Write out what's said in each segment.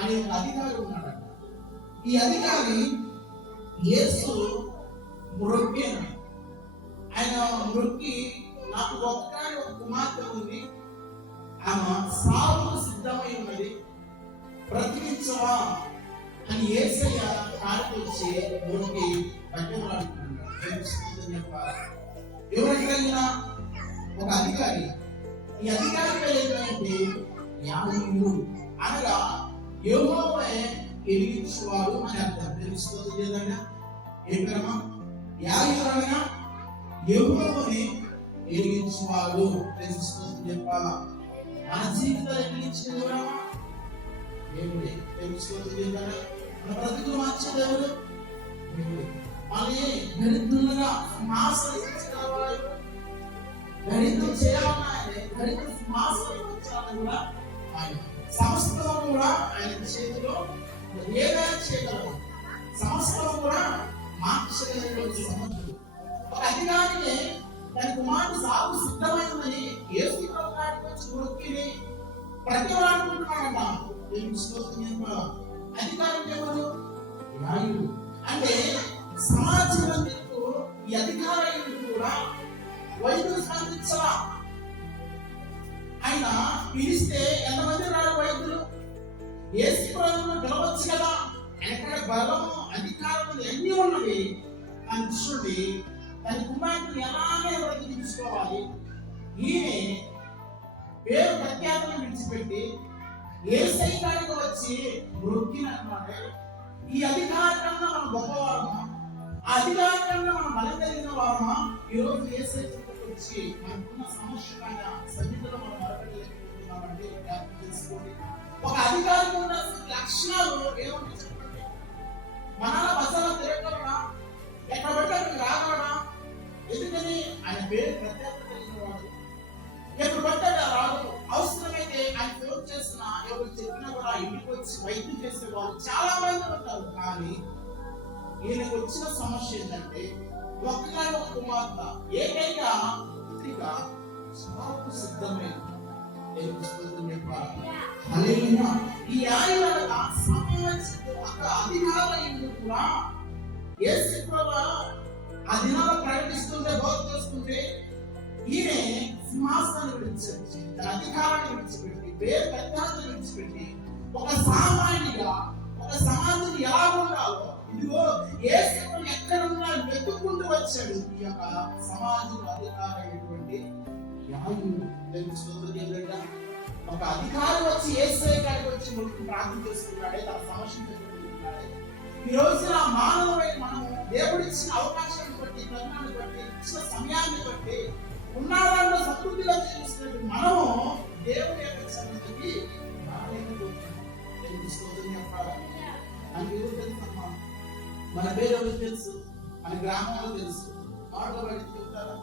అనే ఒక అధికారి ఉన్నాడట. ఈ అధికారి యేసు మ్రొక్కాను. ఆయన మ్రొక్కి, నాకు ఒక కుమార్తె ఉంది, ఆమె సావుకు సిద్ధమై ఉన్నది, బ్రతికించవా అని యేసయ్య కాడికి వచ్చి మ్రొక్కి బతిమలాడుతున్నాడు. ఎవరికైనా ఒక అధికారి, ఈ అధికారి పేరు ఏంటంటే యాజకుడు, అనగా యెహోవా ఎరిగించువాడు అని అర్థం. తెలుస్తుంది లేదన్నా ఏంటమ్మా? యాజకుడు అనగా యెహోవాని ఎరిగించువాడు. తెలుస్తుంది చెప్పాలా? మన జీవితాలు ఎరిగించిన ఎవరమ్మా? దేవుడే. తెలుస్తుంది లేదన్నా? మన బ్రతుకులు మార్చేది ఎవరు? దేవుడే. మళ్ళీ దరిద్రులుగా సింహాసనం దరిద్రం చేయాలని దరిద్ర సింహాసనం కూడా ఆయన సమస్తం కూడా ఆయన చేతిలో ఏదైనా చేయగలరు. సమస్తం కూడా మార్చగలిగినటువంటి సమర్థుడు. ఒక అధికారిని తన కుమారుడు సాగు సిద్ధమైందని యేసు ప్రభువుకి వచ్చి మొక్కిని ప్రతివాడుకుంటున్నాడంట. అధికారం ఎవరు? నాయుడు. అంటే సమాజంలో ఈ అధికారులు కూడా వైద్యులు స్పందించలా. ఆయన పిలిస్తే ఎంతమంది రాడు వైద్యులు? యేసు ప్రభువును పిలవచ్చు కదా. ఎక్కడ బలము అధికారం ఎన్ని ఉన్నవి అని చూడండి. తన కుమార్తెను ఎలాగే బ్రతికించుకోవాలి. ఈయన పేరు ప్రఖ్యాతను విడిచిపెట్టి యేసయ్య కాడికి వచ్చి మొక్కినమాట. ఈ అధికారంగా మనం గొప్పవారమా? ఆ అధికారంగా మనం బలం కలిగిన వారమా? ఈరోజు యేసయ్య వచ్చి మనకున్న సమస్య సన్నిధిలో మనం మరొకటి తెలుసుకోండి. ఒక అధికారికి ఉన్న లక్షణాలు ఏమంటే చెప్పండి. మన బస్సులో తిరగలడా, ఎక్కడ పడితే అక్కడికి రాగలడా? ఎందుకని ఆయన పేరు ప్రత్యేకత కలిగిన వాడు. ఎప్పుడు పడితే రాడు. అవసరమైతే ఆయన ఫోన్ చేసిన ఎవరు చెప్పినా కూడా ఇంటికి వచ్చి వైద్యం చేసే వాళ్ళు చాలా మంది ఉంటారు. కానీ ఈయనకు వచ్చిన సమస్య ఏంటంటే ఒక్కగానే ఒక కుమార్తె, ఏకైక పుత్రిక సావుకు సిద్ధమైంది. ఈ ఆయన అధికారులు కూడా యేసు ప్రభువు ఆ దినాలు ప్రకటిస్తుంటే బోధ చేసుకుంటే ఈయన సింహాసనాన్ని విడిచిపెట్టి తన అధికారాన్ని విడిచిపెట్టి పేరు పెద్దాన్ని విడిచిపెట్టి ఒక సామాన్యుగా ఒక సమాజం ఎలా ఉండాలో ఇదిగో యేసు ఎక్కడ ఉన్నా వెతుక్కుంటూ వచ్చాడు. ఈ యొక్క సమాజం అధికారైనటువంటి యాజకుడు. ఒక అధికారి వచ్చి యేసయ్య గారికి వచ్చి ముందుకు ప్రార్థన చేసుకున్నాడే, తన సమస్యను తెలుసుకున్నాడే. ఈ రోజున మానవుడైన మనము దేవుడిచ్చిన అవకాశాన్ని బట్టి, తరుణాన్ని బట్టి, ఇచ్చిన సమయాన్ని బట్టి ఉన్నాడన్న సంతృప్తిలో జీవిస్తున్నట్టు మనము దేవుడి యొక్క సన్నిధికి మన పేరు ఎవరికి తెలుసు? మన గ్రామంలో తెలుసు. ఆటో బయటకు చెప్తారా?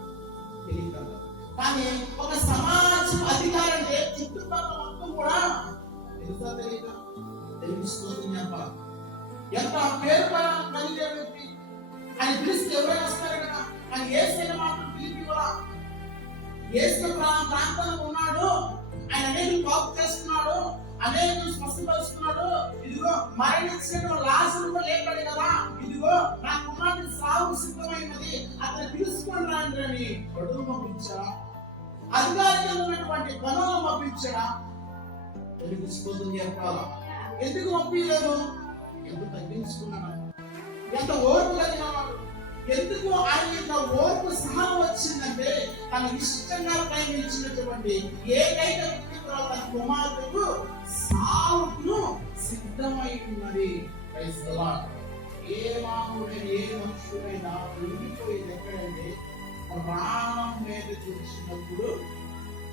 తెలియదు. కానీ ఒక సమాజం అధికారం అంటే చుట్టుపక్కల మొత్తం కూడా తెలుసా? తెలియదు. తెలుస్తుంది. ఎంత పేరు కలిగే వ్యక్తి ఆయన పిలిస్తే ఎవరైనా వస్తారు కదా. ఆయన యేసయ్య మాత్రం పిలిపి కూడా యేసు ప్రాంతంలో ఉన్నాడు. ఆయన అనేక బాగు చేస్తున్నాడు, అనేక స్వస్థపరుస్తున్నాడు. ఇదిగో మరణించిన లాజరు లేపాడు కదా. ఇదిగో నా కుమారుడు సాగు సిద్ధమైనది, అతను పిలుచుకొని రండి అని గడువు పంపించాడా? అధికారిగా ఉన్నటువంటి పనులు పంపించాడా? తెలుసుకోతుంది చెప్పాలా? ఎందుకు పంపించలేదు? ఎందుకు తగ్గించుకున్నాడు? ఎంత ఓర్పు కలిగినవాడు. ఎందుకు ఆయన యొక్క ఓర్పు సహనం వచ్చిందంటే తనకు ఇష్టంగా ప్రేమించినటువంటి ఏకైక వ్యక్తి తన కుమారుడు సావుకు సిద్ధమై ఉన్నది. ఏ మానవుడైనా ఏ మనుషుడైనా ఉండిపోయేది ఎక్కడంటే ప్రాణం మీద చూసినప్పుడు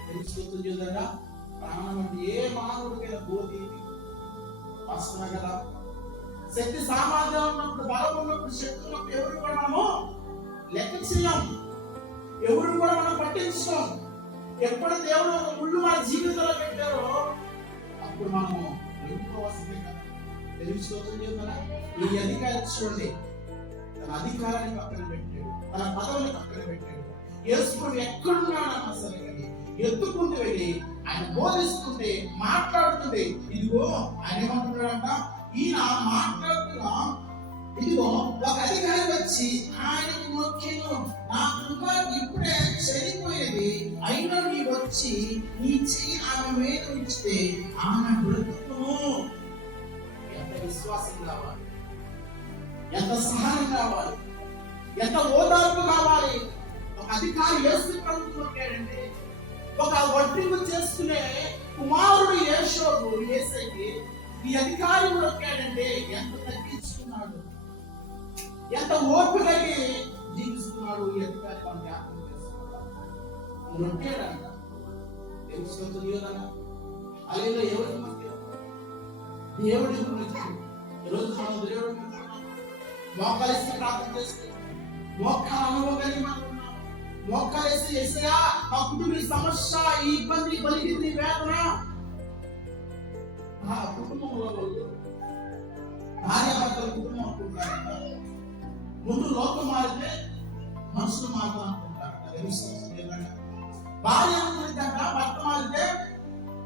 తెలుసుకుంటుంది కదా. ప్రాణం అంటే ఏ మానవుడికైనా పోటీ వస్తున్నా కదా. శక్తి సామర్థ్యం ఉన్నప్పుడు, బలం ఉన్నప్పుడు, శక్తి ఉన్నప్పుడు ఎవరు కూడా మనము లెక్క చేయం, ఎవరు కూడా మనం పట్టించుకోం. ఎప్పుడు దేవుడు ఒక ముళ్ళు మన జీవితంలో పెట్టారో అప్పుడు మనము వెళ్ళిపోవాల్సిందే కదా. తెలుసుకోవచ్చు కదా. ఈ అధికారి చూడండి, తన అధికారాన్ని పక్కన పెట్టాడు, తన పదవిని పక్కన పెట్టాడు. యేసుడు ఎక్కడున్నాడన్న సరే కానీ ఎత్తుకుంటూ వెళ్ళి ఆయన బోధిస్తుంటే మాట్లాడుతుంటే ఇదిగో ఆయన ఏమంటున్నాడు? ఏమంటున్నాడంట, ఈయన మాట్లాడుతున్నా ఇదిగో ఒక అధికారి వచ్చి ఆయనకి మొక్కేను, నా కృప ఇప్పుడే చనిపోయేది, అయినా నీ వచ్చి నీ చెయ్యి ఆమె మీద ఉంచితే ఆమె బ్రతుకును. ఎంత విశ్వాసం కావాలి, ఎంత సహనం కావాలి, ఎంత ఓదార్పు కావాలి. ఒక అధికారి యేసు ప్రభువుకి మొక్కాడంటే, ఒక వడ్డింపు చేసుకునే కుమారుడు యేషోబు యేసయ్యకి ఈ అధికారి మొక్కాడంటే ఎంత తగ్గించుకున్నాడు, ఎంత ఓపికగా జీవిస్తున్నాడు. ఈ అధికారి మనం జ్ఞాపకం చేసుకున్నాడు. మొక్కాడంట, తెలుసుకుంటుంది కదా. అలాగే ఎవరికి మొక్కాడు? దేవుడికి మొక్కాడు. ఈరోజు మనం దేవుడికి మోకాలేసి ప్రార్థన చేస్తే మోకాల అనుభవం కలిగి మనం ఉన్నాం. మోకాలేసి యేసయ్యా మా కుటుంబ సమస్య, ఈ ఇబ్బంది కలిగింది, వేదన, ఆ కుటుంబంలో భార్యాభర్తల కుటుంబం అనుకుంటారంట. ముందు లోకం మారితే మనుషులు మారుతాం అనుకుంటారంట. భార్య అనుకుంటారంట భర్త మారితే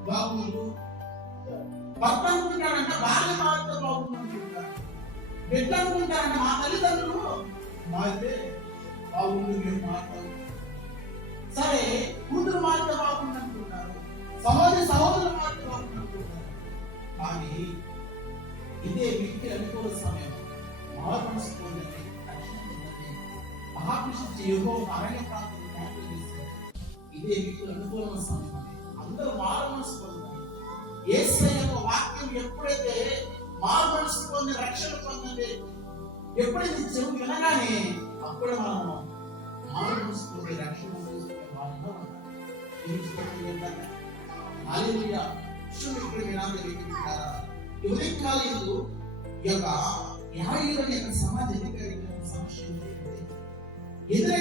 బాగుండు, భర్త అనుకుంటాడంట భార్య మారితే బాగుండు అనుకుంటారు. బిడ్డ అనుకుంటారంట మా తల్లిదండ్రులు మారితే బాగుండు, మేము మారుతాం. సరే కూతురు మారితే బాగుండు అనుకుంటారు, సహోదరులు మారితే బాగుండు అనుకుంటారు. కానీ ఇదే వ్యక్తి అనుకూల సమయం, మారు మనసు పొందండి, రక్షణ పొందండి, మహాకృష్ణ యెహోవా అరణ్య ప్రాంతం జ్ఞాపకం చేశాడు. ఇదే వ్యక్తులు అనుకూలమైన సమయం అని అందరూ మారు మనసు పొందండి. యేసయ్య యొక్క వాక్యం ఎప్పుడైతే మారు మనసు పొంది రక్షణ పొందండి, ఎప్పుడైతే చెవు వినగానే అప్పుడు మనం మారు మనసు పొంది రక్షణ పొందే వాళ్ళలో హల్లెలూయా. ఇప్పుడు వినాలి వ్యక్తిస్తారా ఈ ఉదయకాలంలో ఈ యొక్క యాయిరుని యొక్క సమాజ సమస్య ఎదురైతే